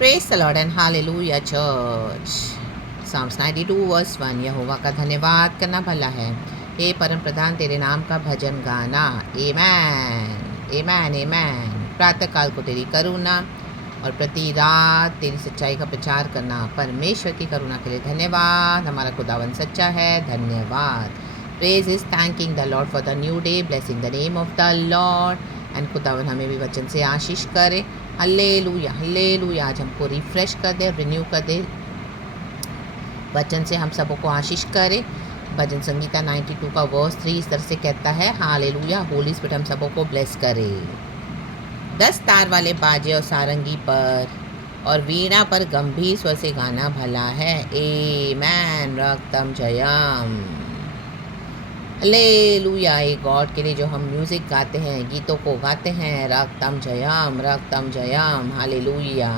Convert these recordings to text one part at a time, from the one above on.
Praise the Lord and Hallelujah Church. Psalms 92 verse 1 यहोवा का धन्यवाद करना भला है, हे परम प्रधान तेरे नाम का भजन गाना। आमेन आमेन आमेन। प्रातः काल को तेरी करुणा और प्रति रात तेरी सच्चाई का प्रचार करना। परमेश्वर की करुणा के लिए धन्यवाद। हमारा खुदावन सच्चा है, धन्यवाद। Praise is thanking the Lord for the new day, blessing the name of the Lord. And खुदावन हमें भी वचन से आशीष करे। Hallelujah hallelujah. आज हमको रिफ्रेश कर दे, रिन्यू कर दे, वचन से हम सबों को आशीष करे। भजन संगीता 92 का वर्स 3 इस तरह से कहता है, हालेलुया। होली स्पिरिट हम सबों को ब्लेस करे। 10 तार वाले बाजे और सारंगी पर और वीणा पर गंभीर स्वर से गाना भला है। आमेन। रक्तम जयम। हालेलुया। एक गॉड के लिए जो हम म्यूज़िक गाते हैं, गीतों को गाते हैं, रक्तम जयम रक्तम जयम। हालेलुया।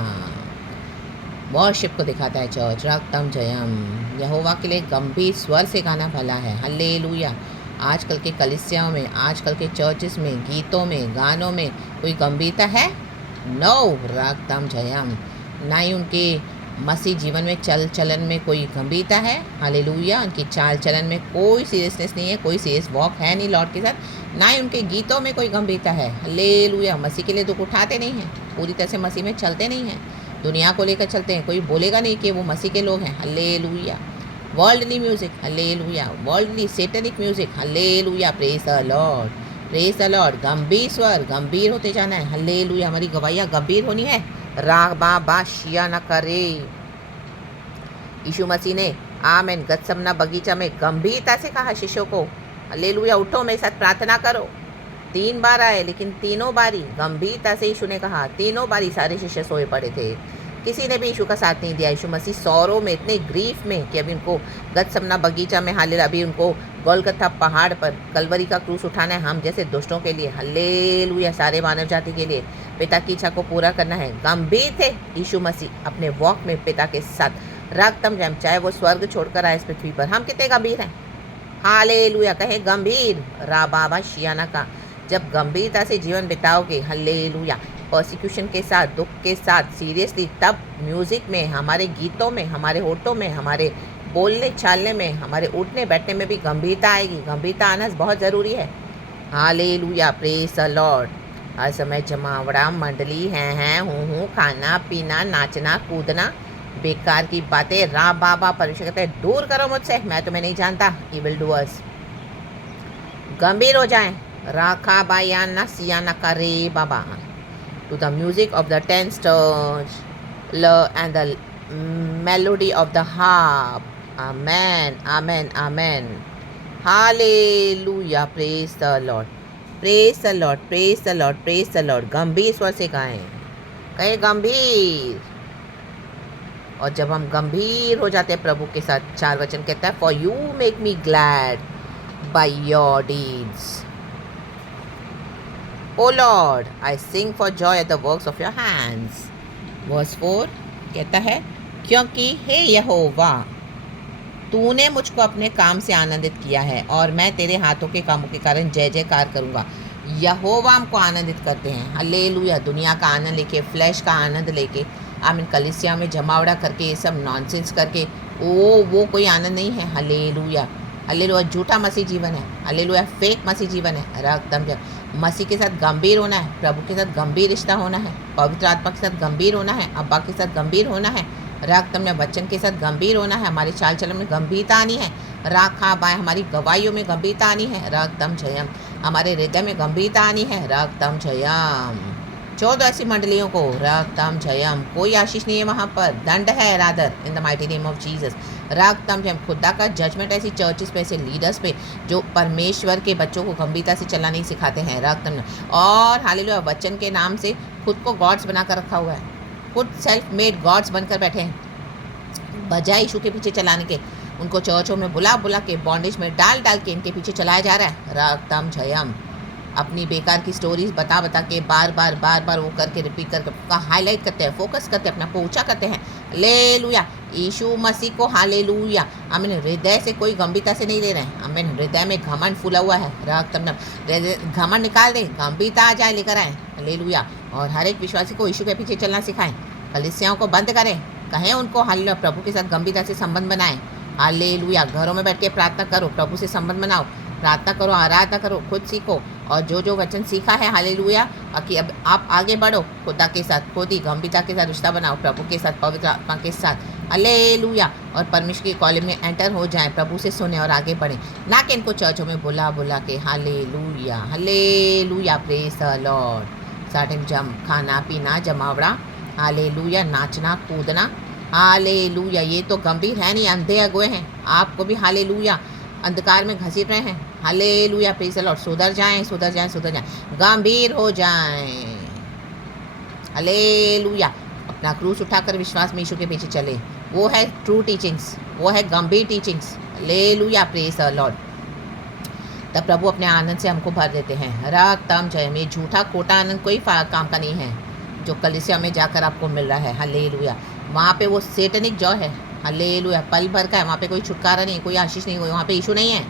वर्शिप को दिखाता है चर्च। रक्तम जयम। यहोवा के लिए गंभीर स्वर से गाना भला है। हालेलुया। आजकल के कलीसियाओं में, आजकल के चर्चेस में, गीतों में, गानों में कोई गंभीरता है? नो। रक्तम जयम। ना ही उनके मसीह जीवन में चलन में कोई गंभीरता है। हालेलुया। उनकी चाल चलन में कोई सीरियसनेस नहीं है, कोई सीरियस वॉक है नहीं लॉर्ड के साथ। ना ही उनके गीतों में कोई गंभीरता है। हालेलुया। मसीह के लिए दुख उठाते नहीं हैं, पूरी तरह से मसीह में चलते नहीं हैं, दुनिया को लेकर चलते हैं। कोई बोलेगा नहीं कि वो मसीह के लोग हैं। Hallelujah. Worldly music, hallelujah. Worldly Satinique music, hallelujah. Praise the Lord, praise the Lord. गंभीर स्वर, गंभीर होते जाना है। हालेलुया। हमारी गवाहियाँ गंभीर होनी है। राबा बा शिया न करे। यीशु मसीह ने आमेन गत्समना बगीचा में गंभीरता से कहा शिष्यों को, हालेलुया, उठो मेरे साथ प्रार्थना करो। 3 बार आए, लेकिन तीनों बारी गंभीरता से यीशु ने कहा। तीनों बारी सारे शिष्य सोए पड़े थे, किसी ने भी यीशु का साथ नहीं दिया। यीशु मसीह सौरों में, इतने ग्रीफ में कि अभी उनको गत्समना बगीचा में, हालेलुया, अभी उनको गोलगथा पहाड़ पर कलवरी का क्रूस उठाना है हम जैसे दुष्टों के लिए। हालेलुया। सारे मानव जाति के लिए पिता की इच्छा को पूरा करना है। गंभीर थे यीशु मसीह अपने वॉक में पिता के साथ। रक्तम जयम। चाहे वो स्वर्ग छोड़कर आए इस पृथ्वी पर, हम कितने गंभीर हैं। हालेलुया। कहे गंभीर। राबाबा शियाना का। जब गंभीरता से जीवन बिताओगे, हालेलुया, परसिक्यूशन के साथ, दुख के साथ, सीरियसली, तब म्यूज़िक में, हमारे गीतों में, हमारे होठों में, हमारे बोलने चालने में, हमारे उठने बैठने में भी गंभीरता आएगी। गंभीरता आना बहुत ज़रूरी है। हालेलुया। Praise the Lord. हर समय जमावड़ा मंडली हैं हूँ खाना पीना नाचना कूदना, बेकार की बातें। रा बाबा। परमेश्वर कहते हैं दूर करो मुझसे, मैं तुम्हें नहीं जानता। Evil doers. गंभीर हो जाएं। राखा बायाना सियाना करे बाबा। To the music of the 10 stars and the melody of the harp. Amen, amen, amen. Hallelujah. Praise the Lord. Praise the Lord, praise the Lord, praise the Lord. गंभीर स्वर से गाएं, कहे गंभीर। और जब हम गंभीर हो जाते हैं प्रभु के साथ, 4 वचन कहता है, For you make me glad by your deeds. O Lord, I sing for joy at the works of your hands. Verse 4 कहता है, क्योंकि हे यहोवा, तूने मुझको अपने काम से आनंदित किया है और मैं तेरे हाथों के कामों के कारण जय जयकार करूँगा। यहोवा हमको आनंदित करते हैं। हालेलुया। दुनिया का आनंद लेके, फ्लैश का आनंद लेके, आमीन, कलीसिया में जमावड़ा करके, ये सब नॉनसेंस करके, वो कोई आनंद नहीं है। हालेलुया। हालेलुया। झूठा मसीह जीवन है। हालेलुया। फेक मसीह जीवन है। रक्तम जब मसीह के साथ गंभीर होना है, प्रभु के साथ गंभीर रिश्ता होना है, पवित्र आत्मा के साथ गंभीर होना है, अब्बा के साथ गंभीर होना है, रक्तम में वचन के साथ गंभीर होना है, हमारी चाल चलन में गंभीरता आनी है। राखा बाय। हमारी गवाहियों में गंभीरता आनी है। रक्तम जयम। हमारे हृदय में गंभीरता आनी है। रक्तम जयम। 14 ऐसी मंडलियों को रक्तम जयम। कोई आशीष नहीं है वहाँ पर, दंड है rather, in the mighty name of Jesus. रक्तम जयम। खुदा का जजमेंट ऐसी चर्चिस पे, ऐसे लीडर्स पे जो परमेश्वर के बच्चों को गंभीरता से चलना नहीं सिखाते हैं। रक्तम। और हालेलुया, वचन के नाम से खुद को गॉड्स बनाकर रखा हुआ है, खुद सेल्फ मेड गॉड्स बनकर बैठे हैं, बजाय यीशु के पीछे चलाने के। उनको चर्चों में बुला बुला के, बॉन्डेज में डाल डाल के इनके पीछे चलाया जा रहा है। रक्तम जयम। अपनी बेकार की स्टोरीज बता बता के बार बार वो करके रिपीट करके का हाईलाइट करते हैं, फोकस करते हैं, अपना को ऊंचा करते हैं। हालेलुया। यीशु मसीह को हालेलुया, आमीन, हृदय से कोई गंभीरता से नहीं ले रहे हैं। आमीन। हृदय में घमंड फूला हुआ है। रक्तम। घमंड निकाल दें, गंभीरता आ जाए, लेकर आए। हालेलुया। और हर एक विश्वासी को यीशु के पीछे चलना सिखाएं। कलीसियाओं को बंद करें, कहें उनको हालेलुया प्रभु के साथ गंभीरता से संबंध बनाएं। हालेलुया, घरों में बैठ के प्रार्थना करो, प्रभु से संबंध बनाओ, प्रार्थना करो, आराधना करो, खुद सीखो और जो वचन सीखा है हालेलुया कि अब आप आगे बढ़ो खुदा के साथ, खुद ही गंभीरता के साथ रिश्ता बनाओ प्रभु के साथ, पवित्र आत्मा के साथ। हालेलुया, और परमेश्वर की कॉलेज में एंटर हो जाएं, प्रभु से सुने और आगे बढ़ें, ना कि इनको चर्चों में बुला बुला के। Hallelujah, hallelujah, praise the Lord. साढ़े खाना पीना जमावड़ा, हालेलुया, नाचना कूदना, हालेलुया, ये तो गंभीर है नहीं, अंधे अगुए हैं। आपको भी हालेलुया अंधकार में घसीट रहे हैं। Hallelujah, praise the Lord. सुधर जाएं, सुधर जाएं, सुधर जाएं, गंभीर हो जाएं। हालेलुया, अपना क्रूस उठाकर विश्वास में यीशु के पीछे चले। वो है ट्रू टीचिंग्स, वो है गंभीर teachings. Hallelujah, praise the Lord. तब प्रभु अपने आनंद से हमको भर देते हैं। रक्तम जयम, ये झूठा खोटा आनंद कोई काम का नहीं है जो कलीसिया में जाकर आपको मिल रहा है। हालेलुया, वहाँ पे वो सेटनिक जॉय है। हालेलुया, पल भर का है, वहाँ पे कोई छुटकारा नहीं, कोई आशीष नहीं, वहाँ पे यीशु नहीं है।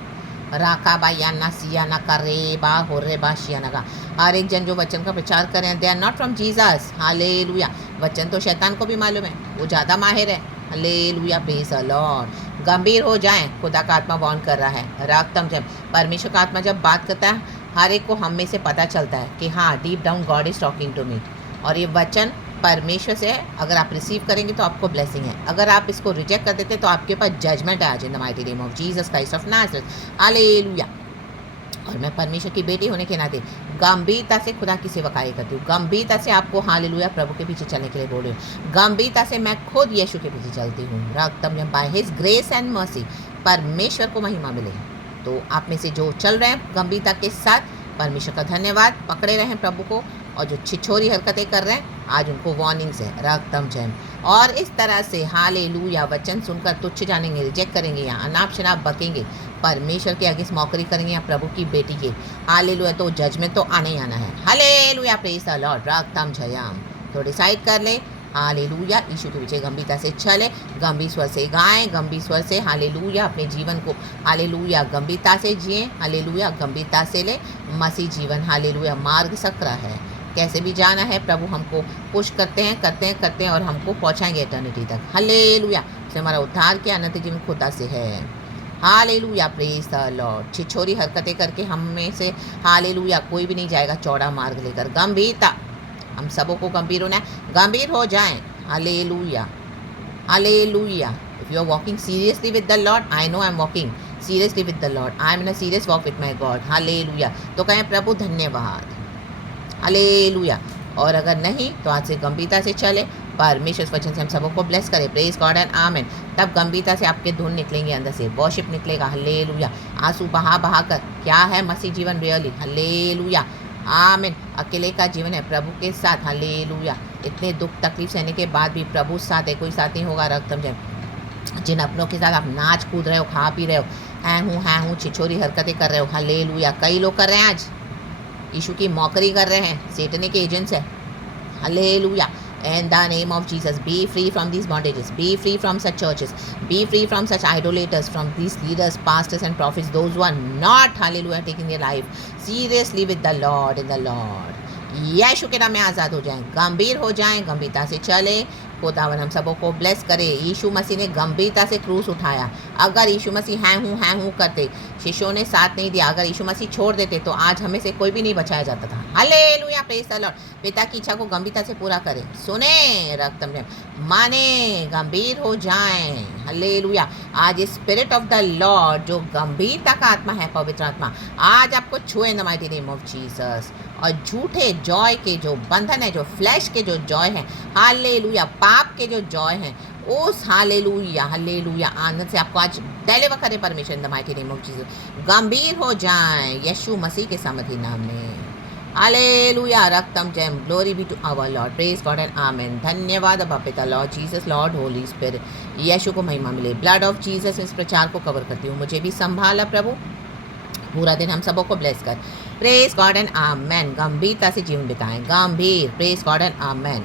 राका बा या ना सिया ना करे बा हो रे बा शिया ना का। हर एक जन जो वचन का प्रचार करें, they are not from Jesus. Hallelujah, वचन तो शैतान को भी मालूम है, वो ज़्यादा माहिर है। Hallelujah, praise the Lord. गंभीर हो जाएं, खुदा का आत्मा वार्न कर रहा है। रक्तम जब परमेश्वर का आत्मा जब बात करता है, हर एक को हम में से पता चलता है कि हाँ, deep down God is talking to me, और ये वचन परमेश्वर से है। अगर आप रिसीव करेंगे तो आपको ब्लेसिंग है, अगर आप इसको रिजेक्ट कर देते तो आपके पास जजमेंट है आज इन the mighty name of Jesus Christ of Nazareth. Hallelujah, और मैं परमेश्वर की बेटी होने के नाते गंभीरता से खुदा की सेवा कार्य करती हूँ। गंभीरता से आपको हालेलुया प्रभु के पीछे चलने के लिए बोल रही हूँ। गंभीरता से मैं खुद यीशु के पीछे चलती हूँ। रक्तम जब by his grace and mercy, परमेश्वर को महिमा मिले। तो आप में से जो चल रहे हैं गंभीरता के साथ, परमेश्वर का धन्यवाद, पकड़े रहें प्रभु को। और जो छिछोरी हरकतें कर रहे हैं, आज उनको वार्निंग्स है। रक्तम जैम, और इस तरह से हालेलुया वचन सुनकर तुच्छ जानेंगे, रिजेक्ट करेंगे या अनाप शनाप बकेंगे, परमेश्वर के आगे मौकरी करेंगे या प्रभु की बेटी के, हालेलुया, तो जजमेंट तो आने ही आना है। Hallelujah, praise the Lord. रक्तम जयम, तो डिसाइड कर ले, हालेलुया, यीशु के पीछे गंभीरता से चले, गंभीर स्वर से गाएं, गंभीर स्वर से हालेलुया अपने जीवन को हालेलुया गंभीरता से जिए। हालेलुया, गंभीरता से ले मसीह जीवन। हालेलुया, मार्ग सकरा है, कैसे भी जाना है, प्रभु हमको पुश करते हैं और हमको पहुंचाएंगे एटर्निटी तक। हालेलुया, से हमारा उद्धार के अनंत जीवन खुदा से है। Hallelujah, praise the Lord. छिछोरी हरकतें करके हम में से हालेलुया कोई भी नहीं जाएगा चौड़ा मार्ग लेकर। गंभीरता, हम सबों को गंभीर होना है, गंभीर हो जाएं। Hallelujah, hallelujah. If you are walking seriously with the Lord, I know I am walking seriously with the Lord, I am in a serious walk with my God. Hallelujah, तो कहें प्रभु धन्यवाद। हालेलुया, और अगर नहीं तो आज से गंभीरता से चले, परमेश्वर वचन से हम सबों को ब्लेस करे। प्रेज गॉड एंड आमेन। तब गंभीरता से आपके धुन निकलेंगे, अंदर से वर्शिप निकलेगा। हालेलुया, आंसू बहा बहा कर क्या है मसीह जीवन रियली। हालेलुया, आमीन। अकेले का जीवन है प्रभु के साथ। हालेलुया, इतने दुख तकलीफ सहने के बाद भी प्रभु साथ है, कोई साथ नहीं होगा। रक्तम जय, जिन अपनों के साथ आप नाच कूद रहे हो, खा पी रहे हो, हैं हूँ छिछोरी हरकतें कर रहे हो। हालेलुया, कई लोग कर रहे हैं, आज यीशु की मौकरी कर रहे हैं, सेटनी के एजेंट्स है। Hallelujah, in the name of Jesus, be free from these bondages, be free from such churches, be free from such idolaters, from these leaders, pastors and prophets, those who are not, hallelujah, taking their life seriously with the Lord, in the Lord. यीशु के नाम में आज़ाद हो जाएं, गंभीर हो जाएं, गंभीरता से चलें। खुदावन हम सबों को ब्लेस करे। यीशु मसीह ने गंभीरता से क्रूस उठाया। अगर यीशु मसीह हैं हूँ करते, शिष्यों ने साथ नहीं दिया, अगर यीशु मसीह छोड़ देते तो आज हमें से कोई भी नहीं बचाया जाता था। Hallelujah, praise the Lord. पिता की इच्छा को गंभीरता से पूरा करें, सुने, रक्तम माने, गंभीर हो जाएं। हालेलुया, आज स्पिरिट ऑफ द लॉर्ड, जो गंभीरता का आत्मा है, पवित्र आत्मा, आज आपको छुए इन the mighty name of Jesus. और झूठे जॉय के जो बंधन है, जो फ्लैश के जो जॉय है, हालेलुया, पाप के जो जॉय हैं, उस हालेलुया हालेलुया आनंद से आपको आज डिलीवर करे परमेश्वर in the mighty name of Jesus. गंभीर हो जाएं यीशु मसीह के सामर्थी नाम में। हालेलुया, रक्तम जयम, glory be to our Lord, praise God and amen. धन्यवाद अबा पिता, Lord Jesus, Lord holy spirit, यीशु को महिमा मिले। ब्लड ऑफ जीसस इस प्रचार को कवर करती हूँ, मुझे भी संभाला प्रभु, पूरा दिन हम सबों को ब्लेस कर। प्रेज गॉड एंड आमेन। गंभीरता से जीवन बिताएं, गंभीर, प्रेज गॉड एंड आमेन।